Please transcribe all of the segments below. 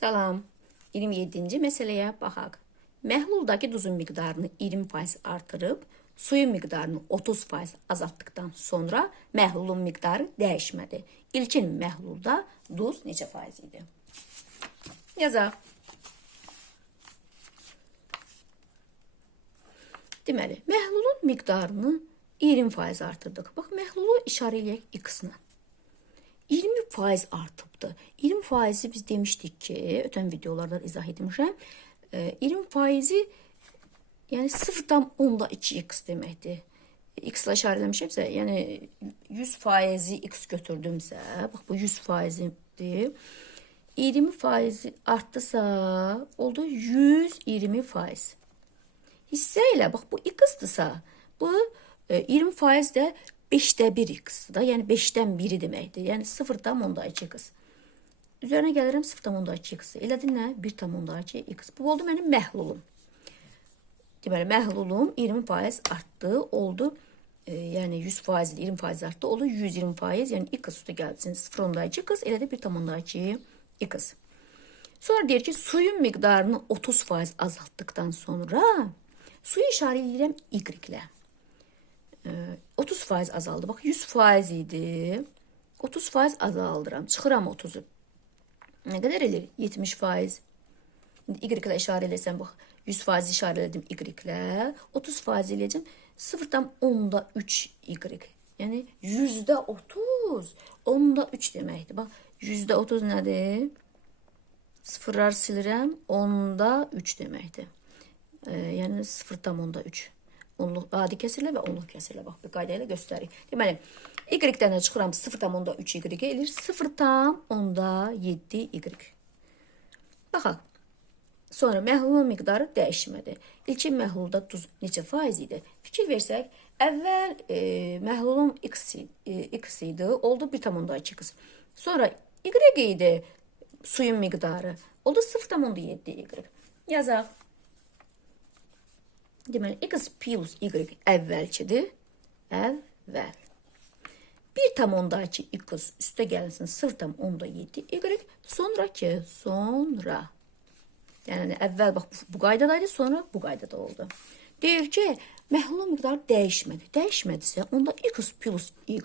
Salam. 27-ci məsələyə baxaq. Məhluldakı duzun miqdarını 20% artırıb, suyun miqdarını 30% azaltdıqdan sonra məhlulun miqdarı dəyişmədi. İlkin məhlulda duz neçə faiz idi? Yazaq. Deməli, məhlulun miqdarını 20% artırdıq. Bax, məhlulu işarə eləyək x-nə. 20 faiz artıbdı. 20 faizi biz demiştik ki, ötən videolarda izah etmişəm. E, 20 faizi yəni 0,2 x deməkdir. X ilə işarələmişəmsə, yəni 100 faizi x götürdümsə, bax bu 100 faizidir. 20 faizi artdısa, oldu 120 faiz. Hissə ilə bax bu x-dırsa, bu e, 20 faiz də beşte biri kızı da yani beşten biri demektir. Yani sıfır tam onda iki kız. Üzerine gelirim sıfır tam onda iki kız. Elə dinlə bir tam onda iki kız. Bu oldu benim məhlulum. Deməli məhlulum 20 faiz artdı oldu e, yani 100 faiz 20 faiz arttı oldu ee, 120 faiz yani iki kız üstü gelsin sıfır onda iki kız elə də bir tam onda iki kız. Sonra deyir ki suyun miqdarını 30 faiz azalttıktan sonra suyu işarə edirəm y-lə. E, 30 faiz azaldı. Bak 100 faiz idi. 30 faiz azaldıram. Çıxıram 30-u. Nə qədər 70 faiz. İndi Y-lə işarə eləsəm, bax 100 faiz işarə elədim Y-lə. 30 faiz eləyəcəm. 0,3 Y. Yəni yüzdə 30. Onda 3 deməkdir. Bax yüzdə 30 nədir? Sıfırlar silirəm. Onda 3 deməkdir. E, yəni 0,3 onluq adi kəsirlə və onluq kəsirlə bax bir qayda ilə göstərik. Deməli, y-dən də çıxıram 0,3 y eləyir 0,7 y. Baxaq. Sonra məhlulun miqdarı dəyişmədi. İlkin məhlulda duz neçə faiz idi? Fikir versək, əvvəl e, məhlulum x, e, x idi, oldu 1,2 x. Sonra y idi suyun miqdarı, oldu 0,7 y. Yazaq. Deməli, x plus y əvvəlkidir. Əvvəl. 1,2 x üstə gəlsin 0,7 y. Sonraki, sonra. Yəni, əvvəl bax, bu, bu qaydadaydı, sonra bu qaydada oldu. Deyir ki, məhlulun miqdarı dəyişmədi. Dəyişmədisə, onda x plus y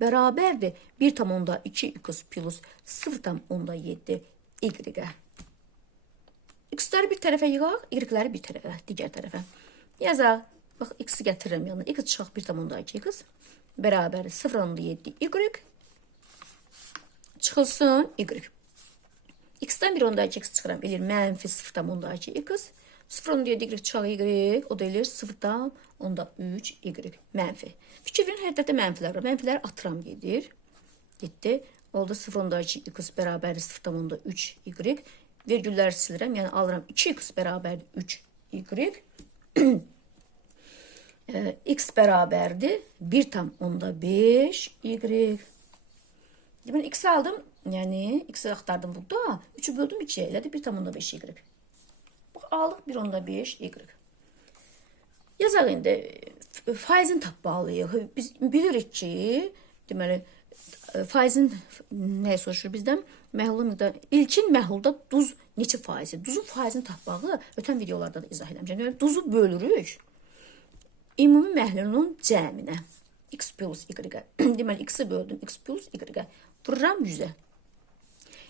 bərabərdir 1,2 x plus 0,7 y-ə. X-ləri bir tərəfə yığaq, y-ləri bir tərəfə, digər tərəfə. Yazaq. Bax, x-i gətirirəm yanına. x çıxaq 1,2 x bərabər 0,7 y çıxılsın y. x-dən 1,2 x çıxıram. Eləyir mənfi 0,2 x. 0,7 y çıxaq y. O da eləyir 0,3 y. Mənfi. Fikir verin, hər tərəfdə mənfilər var. Mənfilər atıram gedir. Getdi. Oldu 0,2 x bərabər 0,3 y. Vergülləri silirəm. Yəni alıram 2x bərabər 3 Ee, x beraberdi. 1 tam onda 5 y. Ben x aldım. Yani x'i aktardım burada. 3'ü böldüm 2'ye. Elədi 1 tam onda 5 y. Bak aldık 1 onda 5 y. Yazaq indi faizin tapmalıyıq. Biz bilirik ki, deməli faizin nə soruşur bizdən? Məhlul miqdar ilkin məhlulda duz neçə faizi? Duzun faizini tapmağı ötən videolarda da izah etmişəm. Yəni duzu bölürük ümumi məhlulun cəminə. x plus y. Deməli x-i böldüm x plus y. Vururam 100-ə.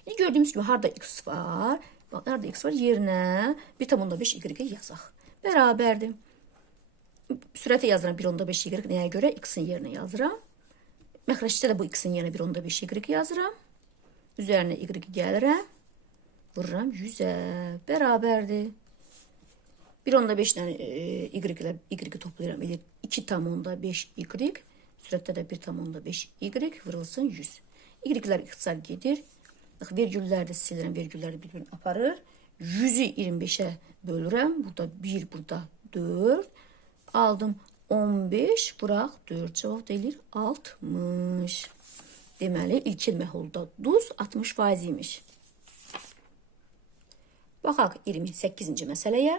İndi gördüyümüz kimi harda x var? Bax, harda x var? Yerinə 1,5 y yazaq. Bərabərdir. Sürətə yazıram 1,5 y. Nəyə görə? x-in yerinə yazıram. Məxrəcdə də bu x-in yerinə 1,5 y yazıram. Üzərinə y gəlirəm. Vururam 100-ə. Bərabərdir. 1.5 ilə y ilə y toplayıram. Elə 2,5 y. Sürətdə də 1,5 y vurulsun 100. Y-lər ixtisar gedir. Bax, vergülləri də silirəm. Vergülləri bir-birini aparır. 100-ü 25-ə bölürəm. Burada 1, burada 4. Aldım 15, bıraq 4. Cavab deyilir 60. Deməli, ilkin məhulda duz 60% imiş. Baxaq 28-ci məsələyə.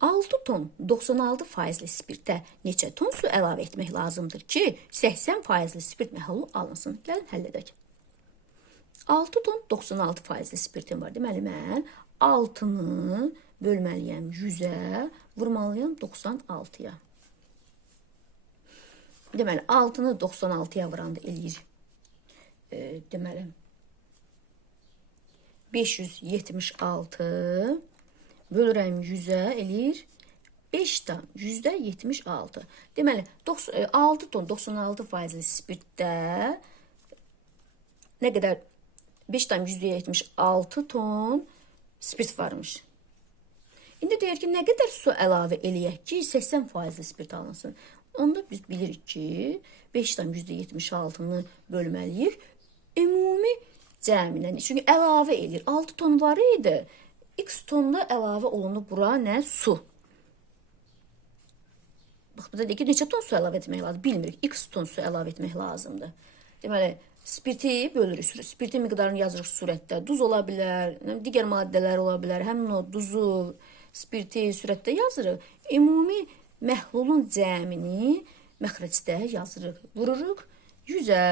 6 ton 96 faizli spirtə neçə ton su əlavə etmək lazımdır ki, 80 faizli spirt məhlulu alınsın. Gəlin həll edək. 6 ton 96 faizli spirtim var. Deməli mən 6-nı bölməliyəm 100-ə, vurmalıyam 96-ya. Deməli 6-nı 96-ya vuranda eləyir. E, deməli 576 bölürəm 100-ə eləyir 5 tam yüzdə 76. Deməli 9 e, 6 ton 96 faizli spirtdə nə qədər 5 tam yüzdə 76 ton spirt varmış. İndi deyir ki, nə qədər su əlavə eləyək ki, 80 faizli spirt alınsın. Onda biz bilirik ki, 5 tam yüzdə 76-nı bölməliyik ümumi cəmindən. Çünki əlavə eləyir. 6 ton var idi. X tonda əlavə olundu bura nə? Su. Bax, burada deyir ki, neçə ton su əlavə etmək lazım? Bilmirik. X ton su əlavə etmək lazımdır. Deməli, spirti bölürük. Spirtin miqdarını yazırıq surətdə. Duz ola bilər, digər maddələr ola bilər. Həmin o duzu, spirti surətdə yazırıq. Ümumi məhlulun cəmini məxrəcdə yazırıq. Vururuq 100-ə.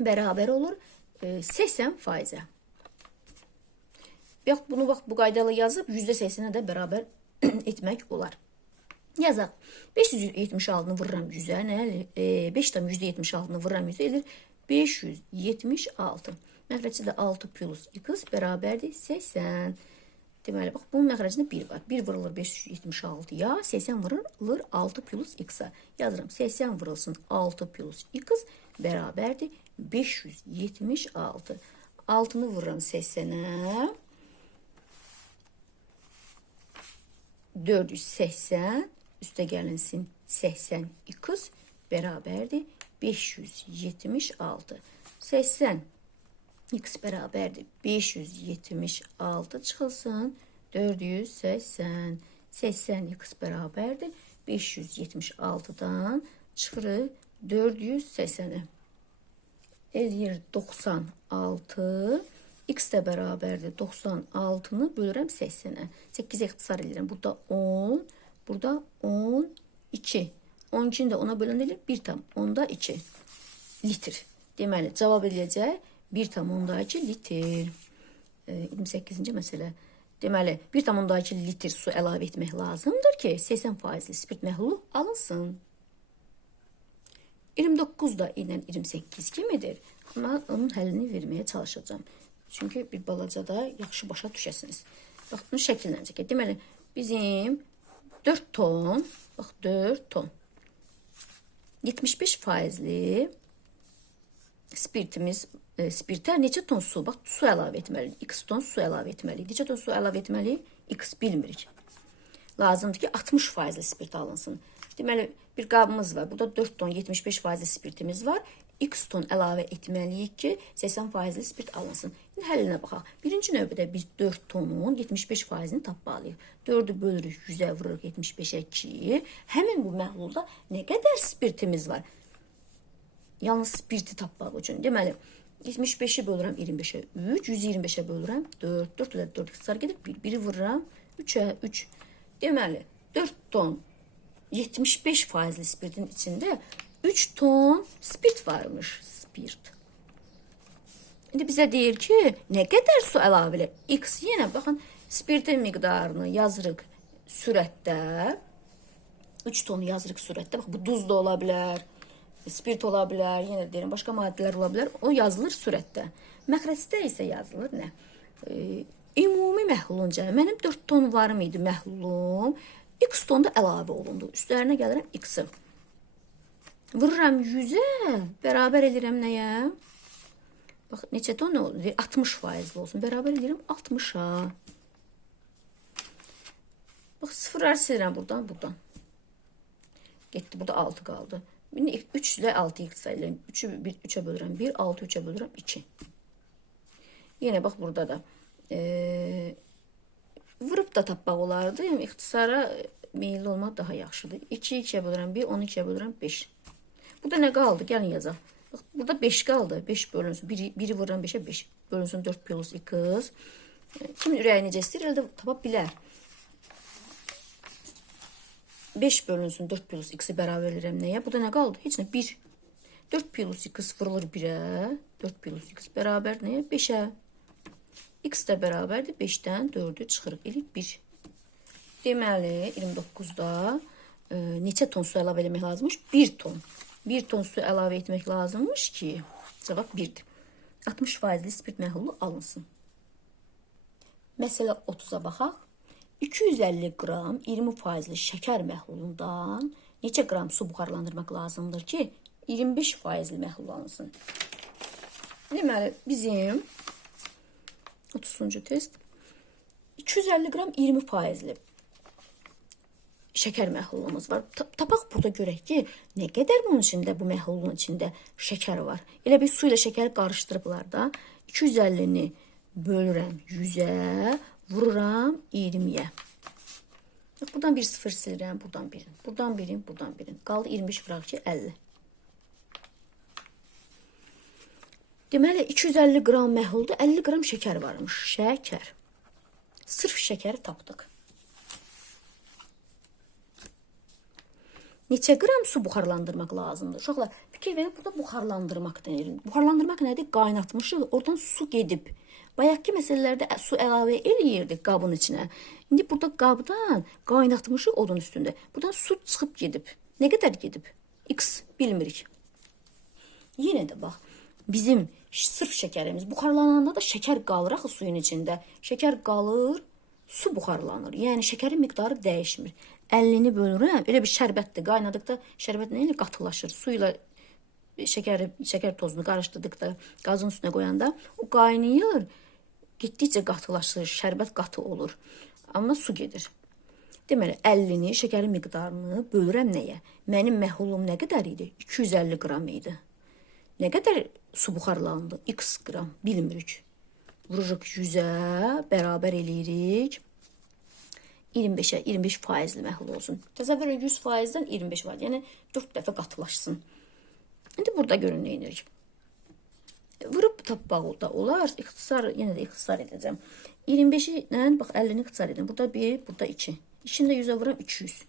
Bərabər olur e, 80 faizə. Yox, bunu bax bu qaydayla yazıb %80-ə də bərabər olar. Yazaq. 576-nı vururam 100-ə, nə? E, 5 tam %76-nı vururam 100-ə eləyir 576. Məxrəcdə 6 plus x bərabərdir 80. Deməli, bax, bunun məxrəcində 1 var. 1 vurulur 576-ya, 80 vurulur 6 plus x-a. Yazıram, 80 vurulsun 6 plus x bərabərdir 576. 6-nı vururam 80-ə. 480 üstə gəlinsin 80 x bərabərdir 576. 80 x bərabərdir 576 çıxılsın 480. 80 x bərabərdir 576-dan çıxırıq 480-ə. Eləyir 96 x də bərabərdir 96-nı bölürəm 80-ə. 8 ixtisar edirəm. Burada 10, burada 12. 12-ni də 10-a böləndə eləyir 1 tam 10-da 2 litr. Deməli, cavab eləyəcək 1 tam 10-da 2 litr. E, 28-ci məsələ. Deməli, 1 tam 10-da 2 litr su əlavə etmək lazımdır ki, 80 faizli spirt məhlulu alınsın. 29 da ilə 28 kimidir. Amma onun həllini verməyə çalışacağam. Çünki bir balaca da yaxşı başa düşəsiniz. Bax, bunu şəkillə çəkək. Deməli, bizim 4 ton, bax 4 ton. 75 faizli spirtimiz, e, spirtə neçə ton su? Bax, su əlavə etməliyik. X ton su əlavə etməliyik. Neçə ton su əlavə etməliyik? X bilmirik. Lazımdır ki, 60 faizli spirt alınsın. Deməli, bir qabımız var. Burada 4 ton 75 faizli spirtimiz var. X ton əlavə etməliyik ki, 80 faizli spirt alınsın. İndi həllinə baxaq. Birinci növbədə biz 4 tonun 75 faizini tapmalıyıq. 4-ü bölürük 100-ə vururuq 75-ə ki, həmin bu məhlulda nə qədər spirtimiz var? Yalnız spirti tapmaq üçün. Deməli, 75-i bölürəm 25-ə 3, 125-ə bölürəm 4, 4 ilə 4 ixtisar gedir, 1, 1-i vururam 3-ə 3. Deməli, 4 ton 75 faizli spirtin içində 3 ton spirt varmış. Spirt. İndi bizə deyir ki, nə qədər su əlavə? X yenə baxın, spirtin miqdarını yazırıq sürətdə. 3 ton yazırıq sürətdə. Bax bu duz da ola bilər, spirt ola bilər, yenə deyirəm, başqa maddələr ola bilər. O yazılır sürətdə. Məxrəcdə isə yazılır nə? E, ümumi məhlulun. Mənim 4 ton varım idi məhlulum. X ton da əlavə olundu. Üstlərinə gəlirəm X-i. Vururam 100-ə, bərabər edirəm nəyə? Bax, neçə ton nə olur? 60 faizli olsun. Bərabər edirəm 60-a. Bax, sıfırlar silirəm buradan, buradan. Getdi, burada 6 qaldı. 3 ilə 6 iqtisad edirəm. 3-ü 3-ə bölürəm 1, 6 3-ə bölürəm 2. Yenə bax, burada da. E, vurub da tapmaq olardı. Yəni, meyilli olmaq daha yaxşıdır. 2 2-yə bölürəm 1, 10 2-yə bölürəm 5. Burada nə qaldı? Gəlin yazaq. Bax, burada 5 qaldı. 5 bölünsün. 1-i 1 vururam 5-ə 5. Bölünsün 4 plus 2. Kimin ürəyi necə istəyir, elə tapa bilər. 5 bölünsün 4 plus x-i bərabər edirəm nəyə? Burada nə qaldı? Heç nə 1. 4 plus x vurulur 1'ə. 4 plus x bərabər nəyə? 5-ə. x də bərabərdir 5-dən 4-ü çıxırıq. Eləyik 1. Deməli 29-da e, neçə ton su əlavə etmək lazımmış? 1 ton. 1 ton su əlavə etmək lazımmış ki, cavab 1-dir. 60 faizli spirt məhlulu alınsın. Məsələ 30-a baxaq. 250 qram 20 faizli şəkər məhlulundan neçə qram su buxarlandırmaq lazımdır ki, 25 faizli məhlul alınsın? Deməli, bizim 30-cu test 250 qram 20 şəkər məhlulumuz var. Ta- Tapaq burada görək ki, nə qədər bunun içində, bu məhlulun içində şəkər var. Elə bir su ilə şəkəri qarışdırıblar da. 250-ni bölürəm 100-ə, vururam 20-yə. Bax, Buradan bir sıfır silirəm, buradan birin. Buradan birin, buradan birin. Qaldı 25 vuraq ki 50. Deməli 250 qram məhlulda 50 qram şəkər varmış. Şəkər. Sırf şəkəri tapdıq. Neçə qram su buxarlandırmaq lazımdır? Uşaqlar, fikir verin, burada buxarlandırmaq deyilir. Buxarlandırmaq nədir? Qaynatmışıq, oradan su gedib. Bayaqki məsələlərdə su əlavə eləyirdik qabın içinə. İndi burada qabdan qaynatmışıq odun üstündə. Buradan su çıxıb gedib. Nə qədər gedib? X bilmirik. Yenə də bax, bizim sırf şəkərimiz buxarlananda da şəkər qalır axı suyun içində. Şəkər qalır, su buxarlanır. Yəni şəkərin miqdarı dəyişmir. 50-ni bölürəm, elə bir şərbətdir. Qaynadıqda şərbət nə ilə qatılaşır? Su ilə şəkəri, şəkər tozunu qarışdırdıqda, qazın üstünə qoyanda o qaynayır. Getdikcə qatılaşır, şərbət qatı olur. Amma su gedir. Deməli 50-ni şəkərin miqdarını bölürəm nəyə? Mənim məhlulum nə qədər idi? 250 qram idi. Nə qədər su buxarlandı? X qram, bilmirik. Vururuq 100-ə, bərabər eləyirik. 25-ə, 25 faizli məhlul olsun. Təsəvvür edin 100 faizdən 25 faiz. Yəni 4 dəfə qatılaşsın. İndi burada görün nə edirik. Vurub tapmaq da olar. İxtisar, yenə də ixtisar edəcəm. 25-i ilə bax 50-ni ixtisar edin. Burada 1, burada 2. İçində 100-ə vuram 200.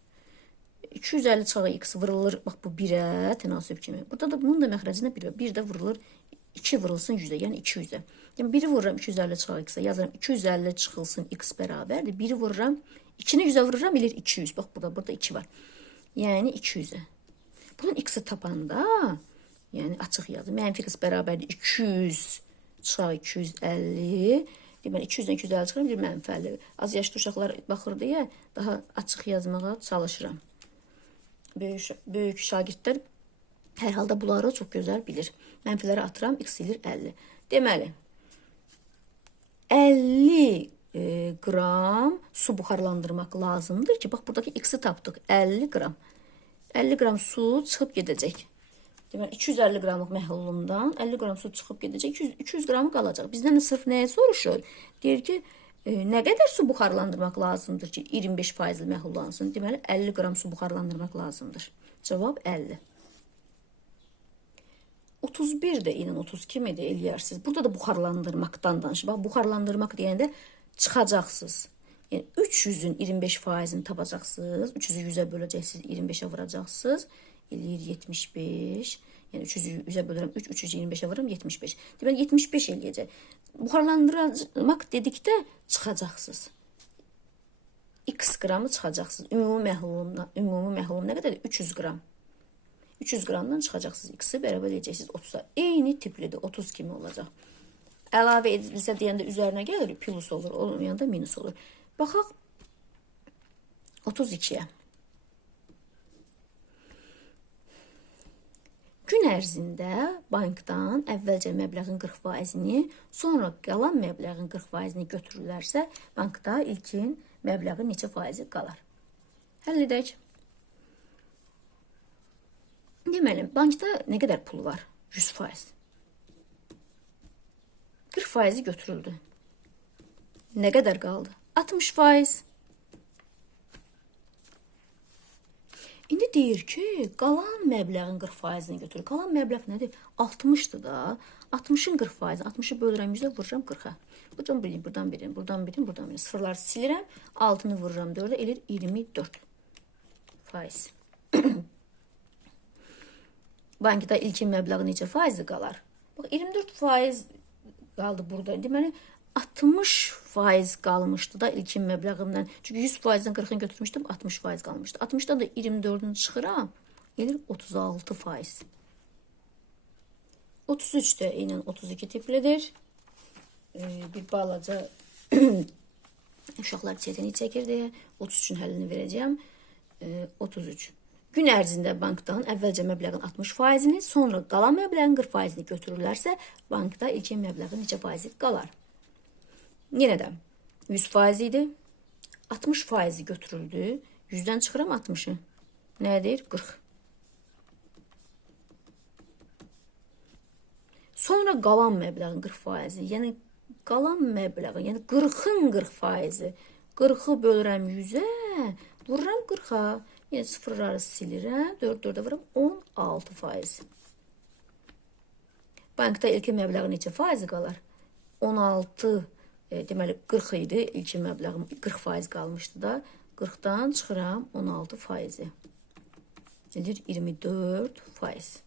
250 çıxağı x vurulur bax bu 1-ə tənasüb kimi. Burada da bunun da məxrəcinə 1 var. 1 də vurulur 2 vurulsun 100-ə, yəni 200-ə. Yəni 1-i vururam 250 çıxağı x-ə, yazıram 250 çıxılsın x bərabərdir. 1-i vururam 2-ni 100-ə vururam eləyir 200. Bax burada burada 2 var. Yəni 200-ə. Bunun x-i tapanda, yəni açıq yazın. Mənfi x bərabərdir 200 çıxağı 250. Deməli 200-dən 250 çıxıram, bir mənfi 50. Az yaşlı uşaqlar baxır deyə daha açıq yazmağa çalışıram. Böyük, böyük şagirdlər hər halda bunları çox gözəl bilir. Mənfiləri atıram, x eləyir 50. Deməli, 50 e, qram su buxarlandırmaq lazımdır ki, bax buradakı x-i tapdıq. 50 qram. 50 qram su çıxıb gedəcək. Deməli 250 qramlıq məhlulumdan 50 qram su çıxıb gedəcək. 200, 200 qramı qalacaq. Bizdən də sırf nəyə soruşur? Deyir ki, e, nə qədər su buxarlandırmaq lazımdır ki, 25 faizli məhullansın? Deməli 50 qram su buxarlandırmaq lazımdır. Cavab 50. 31 də ilə 30 kimi də eləyərsiniz. Burada da buxarlandırmaqdan danışır. Bax, buxarlandırmaq deyəndə çıxacaqsınız. Yəni 300-ün 25 faizini tapacaqsınız. 300-ü 100-ə böləcəksiniz, 25-ə vuracaqsınız. Eləyir 75. Yəni 300-ü 100-ə bölürəm, 3 300-ü 25-ə vururam 75. Deməli 75 eləyəcək. Buxarlandırmaq dedikdə çıxacaqsınız. X qramı çıxacaqsınız. Ümumi məhlulumdan, ümumi məhlulum nə qədərdir? 300 qram. 300 qramdan çıxacaqsınız. X-i bərabər edəcəksiniz 30-a. Eyni tiplidir, 30 kimi olacaq. Əlavə edilsə deyəndə üzərinə gəlir, plus olur, olmayanda minus olur. Baxaq 32-yə. Gün ərzində bankdan əvvəlcə məbləğin 40%-ni, sonra qalan məbləğin 40%-ni götürürlərsə, bankda ilkin məbləğin neçə faizi qalar? Həll edək. Deməli, bankda nə qədər pul var? 100%. 40% götürüldü. Nə qədər qaldı? 60%. İndi deyir ki, qalan məbləğin 40%-ni götür. Qalan məbləğ nədir? 60-dır da. 60-ın 40%, 60-ı bölürəm 100-ə, vururam 40-a. Buradan birin, buradan birin, buradan birin, buradan birin. Sıfırları silirəm, 6-nı vururam 4-ə, eləyir 24 faiz. Bankda ilkin məbləği necə faizi qalar? Bax 24 faiz qaldı burada. Deməli 60 faiz qalmışdı da ilkin məbləğimdən. Çünki 100 faizdən 40-ını götürmüşdüm, 60 faiz qalmışdı. 60-dan da 24-ünü çıxıram, gelir 36 faiz. 33 də eynən 32 tiplidir. Ee, bir balaca uşaqlar çetini çəkir deyə 33-ün həllini verəcəyəm. Ee, 33. Gün ərzində bankdan əvvəlcə məbləğin 60 faizini, sonra qalan məbləğin 40 faizini götürürlərsə, bankda ilkin məbləğin neçə faizi qalar? Yenə də 100 faiz idi. 60 faizi götürüldü. 100-dən çıxıram 60-ı. Nədir? 40. Sonra qalan məbləğin 40 faizi, yəni qalan məbləğin, yəni 40-ın 40 faizi. 40-ı bölürəm 100-ə, vururam 40-a. Yəni sıfırları silirəm, 4 4-ə vururam 16 faiz. Bankda ilkin məbləğin neçə faizi qalar? 16 e, deməli 40 idi. İlkin məbləğim 40 faiz qalmışdı da. 40-dan çıxıram 16 faizi. Nedir? 24 faiz.